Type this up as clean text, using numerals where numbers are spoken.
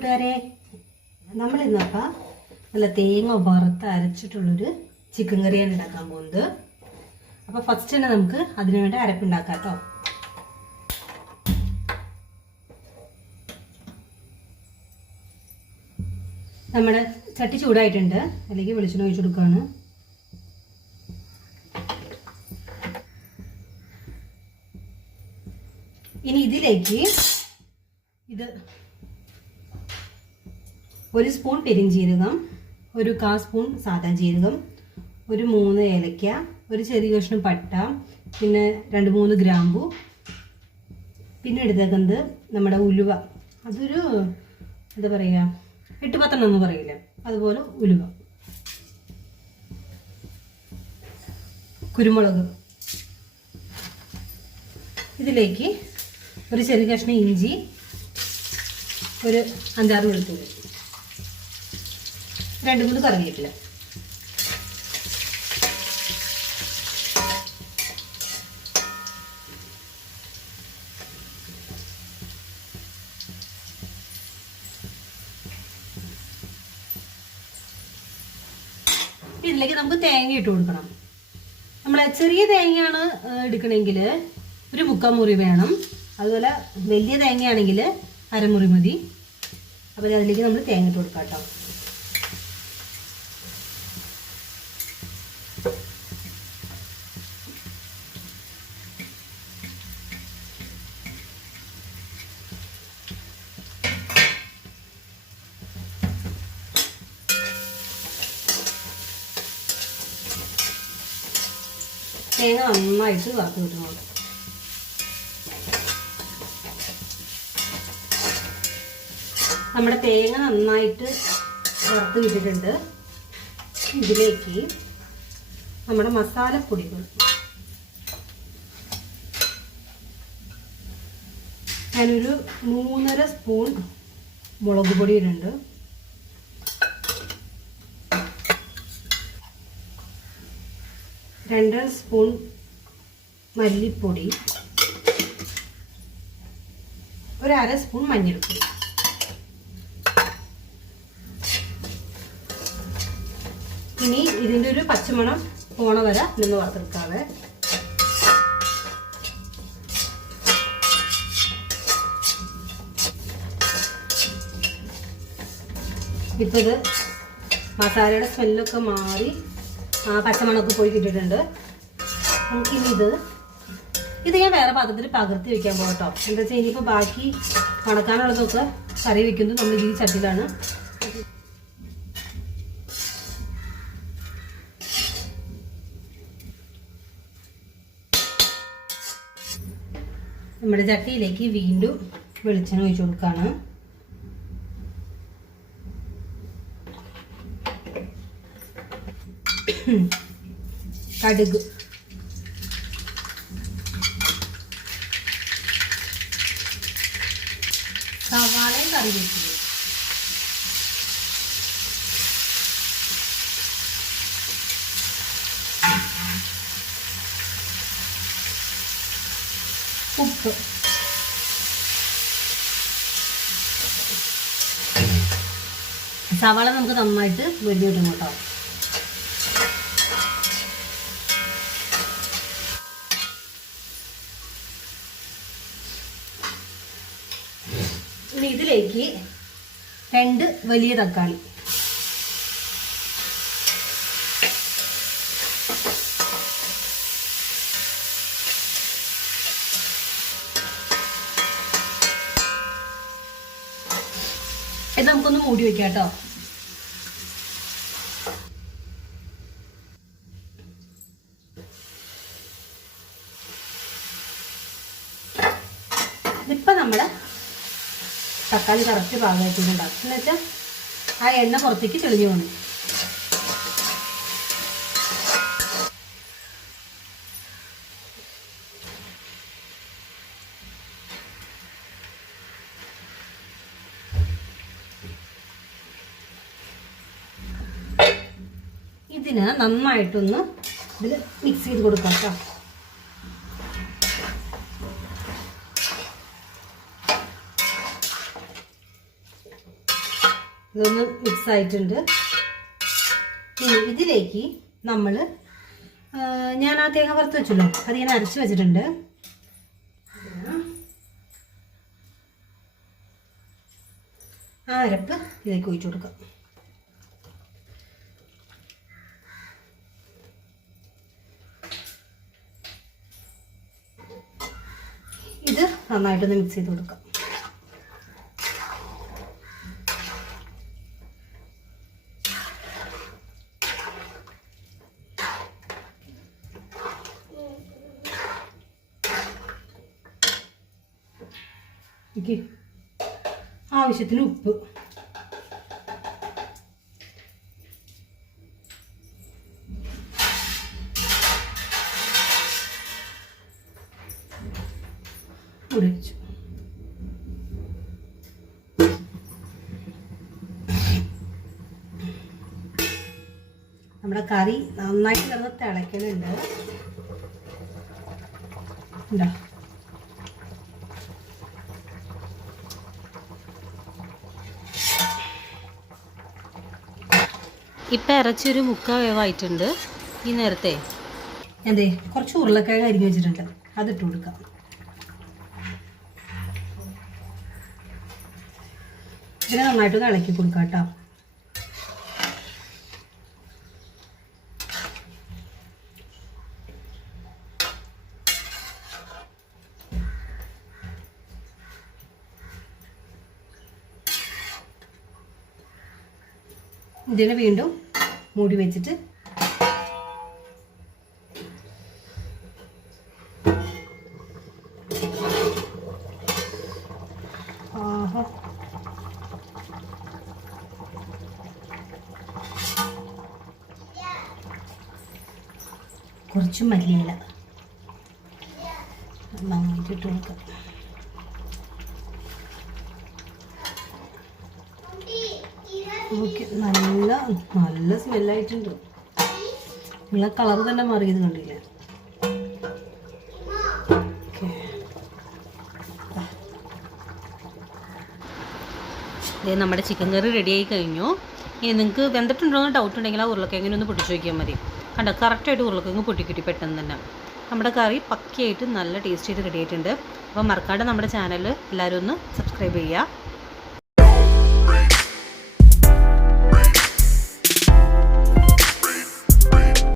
കൂട്ടുകാരെ, നമ്മളിന്നപ്പോൾ നല്ല തേങ്ങ വറുത്ത് അരച്ചിട്ടുള്ളൊരു ചിക്കൻ കറിയാണ് ഉണ്ടാക്കാൻ പോകുന്നത്. അപ്പോൾ ഫസ്റ്റ് തന്നെ നമുക്ക് അതിനു വേണ്ടി അരപ്പുണ്ടാക്കാം കേട്ടോ. നമ്മുടെ ചട്ടി ചൂടായിട്ടുണ്ട്, അല്ലെങ്കിൽ വെളിച്ചെണ്ണ ഒഴിച്ചു കൊടുക്കുകയാണ്. ഇനി ഇതിലേക്ക് ഒരു സ്പൂൺ പെരിഞ്ജീരകം, ഒരു 1/4 സ്പൂൺ സാദാ ജീരകം, ഒരു 3 ഏലക്ക, ഒരു ചെറിയ കഷ്ണം പട്ട, പിന്നെ 2-3 ഗ്രാമ്പു, പിന്നെ എടുത്തേക്കുന്നത് നമ്മുടെ ഉലുവ. അതൊരു എന്താ പറയുക, 8-10 എന്ന് പറയില്ല, അതുപോലെ ഉലുവ. കുരുമുളക്. ഇതിലേക്ക് ഒരു ചെറിയ കഷ്ണം ഇഞ്ചി, ഒരു 5-6 വെളുത്തുള്ളി, 2-3 കറിവേപ്പില. ഇതിലേക്ക് നമുക്ക് തേങ്ങ ഇട്ട് കൊടുക്കണം. നമ്മളെ ചെറിയ തേങ്ങയാണ് എടുക്കണമെങ്കിൽ ഒരു 3/4 മുറി വേണം. അതുപോലെ വലിയ തേങ്ങയാണെങ്കിൽ 1/2 മുറി മതി. അപ്പോൾ അതിലേക്ക് നമ്മൾ തേങ്ങ ഇട്ട് കൊടുക്കാം കേട്ടോ. തേങ്ങ നന്നായിട്ട് വറുത്ത് കിട്ടണം. നമ്മുടെ തേങ്ങ നന്നായിട്ട് വറുത്ത് കിട്ടിയിട്ടുണ്ട്. ഇതിലേക്ക് നമ്മുടെ മസാലപ്പൊടികൾ, ഞാനൊരു 3.5 സ്പൂൺ മുളക് പൊടി ഇടുന്നുണ്ട്. 2 സ്പൂൺ മല്ലിപ്പൊടി, ഒരു 1/2 സ്പൂൺ മഞ്ഞൾപ്പൊടി. ഇനി ഇതിൻ്റെ ഒരു പച്ചമണം പോണ വരെ നിന്ന് വറുത്തെടുക്കാതെ. ഇപ്പം ഇത് മസാലയുടെ സ്മെല്ലൊക്കെ മാറി പച്ചമണമൊക്കെ പോയി കിട്ടിയിട്ടുണ്ട്. നമുക്കിനി ഇത് ഞാൻ വേറെ പാത്രത്തിൽ പകർത്തി വെക്കാൻ പോകട്ടോ. എന്താ വെച്ചാൽ ഇനിയിപ്പോൾ ബാക്കി ഉണക്കാനുള്ളതൊക്കെ കറി വെക്കുന്നത് നമ്മൾ ഈ ചട്ടിയിലാണ്. നമ്മുടെ ചട്ടിയിലേക്ക് വീണ്ടും വെളിച്ചെണ്ണ ഒഴിച്ചു കൊടുക്കുകയാണ്. കടുക്, സവാളയും കറിവേപ്പിലയും, ഉപ്പ്, സവാള നമുക്ക് നന്നായിട്ട് വെടി കിട്ടും കേട്ടോ. ഇനി ഇതിലേക്ക് 2 വലിയ തക്കാളി, ഇത് നമുക്കൊന്ന് മൂടി വെക്കാം കേട്ടോ. ഇപ്പം നമ്മൾ തക്കാളി കറക്റ്റ് പാകമായിട്ടുണ്ടാകും. എന്ന് വെച്ചാൽ ആ എണ്ണ പുറത്തേക്ക് തെളിഞ്ഞു വന്നു. ഇതിന് നന്നായിട്ടൊന്ന് ഇതിൽ മിക്സ് ചെയ്ത് കൊടുക്കാം കേട്ടോ. ഇതൊന്ന് മിക്സ് ആയിട്ടുണ്ട്. ഇനി ഇതിലേക്ക് നമ്മൾ ഞാൻ ആ തേങ്ങ വറുത്ത് വെച്ചല്ലോ, അതിങ്ങനെ അരച്ച് വെച്ചിട്ടുണ്ട്. ആ അരപ്പ് ഇതിലേക്ക് ഒഴിച്ചു കൊടുക്കാം. ഇത് നന്നായിട്ടൊന്ന് മിക്സ് ചെയ്ത് കൊടുക്കാം. ആവശ്യത്തിന് ഉപ്പ്, ഒഴിച്ചു. നമ്മുടെ കറി നന്നായിട്ട് കിടന്ന് തിളയ്ക്കുന്നുണ്ട്. ഉണ്ടോ? ഇപ്പം ഇറച്ചൊരു മുക്കാൽ വേവായിട്ടുണ്ട്. ഈ നേരത്തെ അതെ കുറച്ച് ഉരുളക്കിഴങ്ങ് അരിഞ്ഞ് വെച്ചിട്ടുണ്ട്, അതിട്ട് കൊടുക്കാം. ഇതിനെ നന്നായിട്ടൊന്ന് ഇളക്കി കൊടുക്കാം കേട്ടോ. ഇതിനെ വീണ്ടും മൂടി വെച്ചിട്ട് കുറച്ച് മല്ലിയില നന്നായിട്ട് ഇട്ട് കൊടുക്കാം. ഓക്കെ, നല്ല നല്ല സ്മെല്ലായിട്ടുണ്ട്. നല്ല കളർ തന്നെ മാറിയത് കണ്ടില്ലേ? നമ്മുടെ ചിക്കൻ കറി റെഡിയായി കഴിഞ്ഞു. ഇനി നിങ്ങൾക്ക് വെന്തിട്ടുണ്ടോ എന്ന് ഡൗട്ട് ഉണ്ടെങ്കിൽ ആ ഉരുളക്കിഴങ്ങിനെ ഒന്ന് പൊട്ടിച്ച് വയ്ക്കാൻ മതി. കണ്ടോ, കറക്റ്റായിട്ട് ഉരുളക്കിഴങ്ങ് പൊട്ടിക്കിട്ടി പെട്ടെന്ന് തന്നെ. നമ്മുടെ കറി പക്കയായിട്ട് നല്ല ടേസ്റ്റ് ചെയ്ത് റെഡി ആയിട്ടുണ്ട്. അപ്പോൾ മറക്കാതെ നമ്മുടെ ചാനൽ എല്ലാവരും ഒന്ന് സബ്സ്ക്രൈബ് ചെയ്യുക.